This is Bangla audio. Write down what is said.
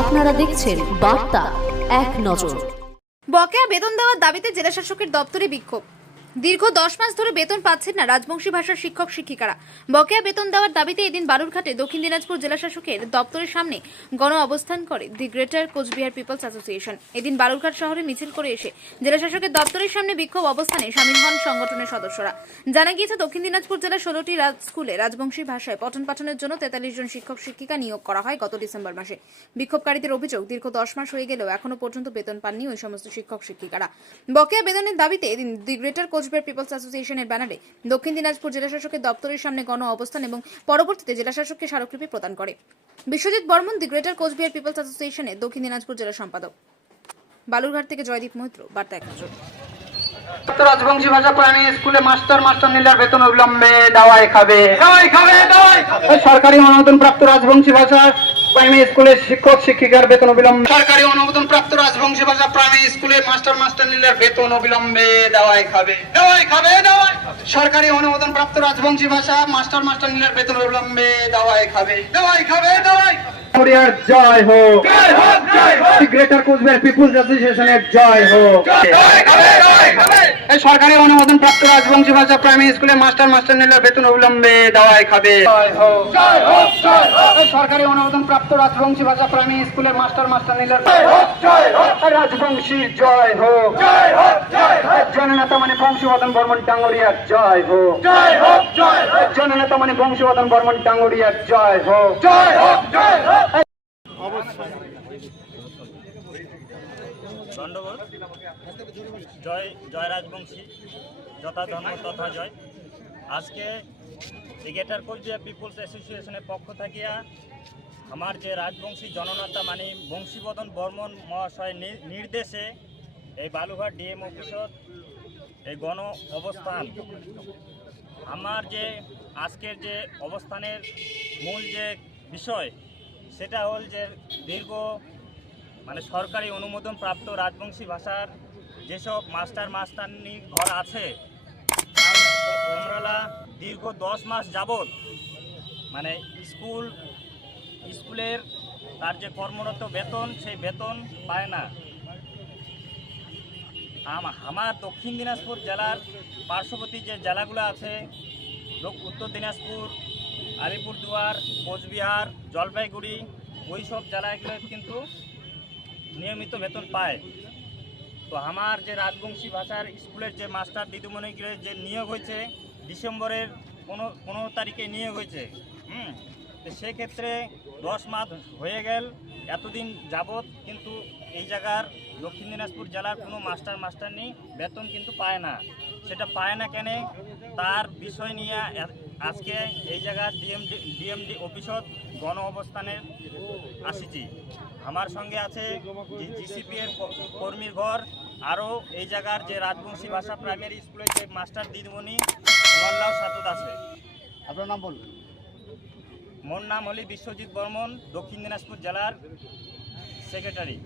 আপনারা দেখছেন বার্তা এক নজর। বকেয়া বেতন দেওয়ার দাবিতে জেলা শাসকের দপ্তরে বিক্ষোভ। দীর্ঘ 10 মাস ধরে বেতন পাচ্ছেন না রাজবংশী ভাষার শিক্ষক শিক্ষিকারা। বকেয়া বেতন দেওয়ার দাবিতে এদিন বালুরঘাটে দক্ষিণ দিনাজপুর জেলা শাসকের দপ্তরের সামনে গণ অবস্থান করে the greater Coochbehar people's association. এদিন বালুরঘাট শহরে মিছিল করে এসে জেলা শাসকের দপ্তরের সামনে বিক্ষোভ অবস্থানে সামিল হন সংগঠনের সদস্যরা। জানা গিয়েছে দক্ষিণ দিনাজপুর জেলার 16টি স্কুলে রাজবংশী ভাষায় পঠন পাঠনের জন্য 43 জন শিক্ষক শিক্ষিকা নিয়োগ করা হয় গত ডিসেম্বর মাসে। বিক্ষোভকারীদের অভিযোগ, দীর্ঘ 10 মাস হয়ে গেলেও এখনো পর্যন্ত বেতন পাননি ওই সমস্ত শিক্ষক শিক্ষিকারা। বকেয়া বেতনের দাবিতে এদিন দি গ্রেটার কোচবিহার পিপলস অ্যাসোসিয়েশনের ব্যানারে দক্ষিণ দিনাজপুর জেলা শাসকের দপ্তরের সামনে গণ অবস্থান এবং পরবর্তীতে জেলা শাসককে স্মারকলিপি প্রদান করে। Biswajit Barman, the greater Coochbehar people's অ্যাসোসিয়েশনের দক্ষিণ দিনাজপুর জেলা সম্পাদক। বালুরঘাট থেকে জয়দীপ মৈত্র, বার্তা এক নজর। রাজবংশী ভাষা প্রাইমারি স্কুলে মাস্টার নীলার বেতন অবিলম্বে দাওয়াই খাবে। সরকারি অনুমোদন প্রাপ্ত রাজবংশী ভাষা প্রাইমারি স্কুলের শিক্ষক শিক্ষিকার বেতন অবিলম্বে। সরকারি অনুমোদন প্রাপ্ত রাজবংশী ভাষা প্রাইমারি স্কুলে মাস্টার নীলার বেতন অবিলম্বে দাওয়াই খাবে। সরকারি অনুমোদন প্রাপ্ত রাজবংশী ভাষা মাস্টার নীলার বেতন অবিলম্বে দাওয়াই খাবে। জয় হোক, গ্রেটার কোচবিহার পিপলস অ্যাসোসিয়েশনের জয় হোক। সরকারি অনুমোদন প্রাপ্ত রাজবংশী ভাষা প্রাইমারি স্কুলে মাস্টার নীলার বেতন অবিলম্বে দাওয়াই খাবে। সরকারি অনুমোদন প্রাপ্ত রাজবংশী ভাষা প্রাইমারি স্কুলে মাস্টার নীলার রাজবংশী জয় হোক। জননেতা মানে বংশীবদন বর্মন ডাঙ্গরিয়ার জয় হোক। জননেতা মানে বংশীবদন বর্মন ডাঙ্গরিয়ার জয় হোক। ধন্যবাদ। জয় জয় রাজবংশী, যথা ধর্ম তথা জয়। আজকে গ্রেটার কোচবিহার পিপলস অ্যাসোসিয়েশনের পক্ষ থাকিয়া আমার যে রাজবংশী জননেতা মানে বংশীবদন বর্মন মহাশয় নির্দেশে এই বালুঘাট ডিএম অফিসত এই গণ অবস্থান। আমার যে আজকের যে অবস্থানের মূল যে বিষয় সেটা হল যে দীর্ঘ মানে সরকারি অনুমোদন প্রাপ্ত রাজবংশী ভাষার যেসব মাস্টারনি ঘর আছে আমরা দীর্ঘ 10 মাস যাবৎ মানে স্কুলের তার যে কর্মরত বেতন সেই বেতন পায় না। আমার দক্ষিণ দিনাজপুর জেলার পার্শ্ববর্তী যে জেলাগুলো আছে উত্তর দিনাজপুর, আলিপুরদুয়ার, কোচবিহার, জলপাইগুড়ি, ওই সব জেলাগুলো কিন্তু নিয়মিত বেতন পায়। তো আমার যে রাজবংশী ভাষার স্কুলের যে মাস্টার দিদিমণিগুলো যে নিয়োগ হয়েছে ডিসেম্বরের 15 তারিখে নিয়োগ হয়েছে। তো সেক্ষেত্রে 10 মাস হয়ে গেল এতদিন যাবৎ কিন্তু এই জায়গার দক্ষিণ দিনাজপুর জেলার কোনো মাস্টারনি বেতন কিন্তু পায় না। সেটা পায় না কেন তার বিষয় নিয়ে আজকে এই জায়গার ডিএমডি অফিসত গণ অবস্থানে আসিছি। আমার সঙ্গে আছে জিসিপি এর কর্মীর ঘর, আরও এই জায়গার যে রাজবংশী ভাষা প্রাইমারি স্কুলের যে মাস্টার দিদিমণি মোল্লাও সাতুদ আছে। আপনার নাম বলুন। মোর নাম হলি বিশ্বজিৎ বর্মন, দক্ষিণ দিনাজপুর জেলার সেক্রেটারি।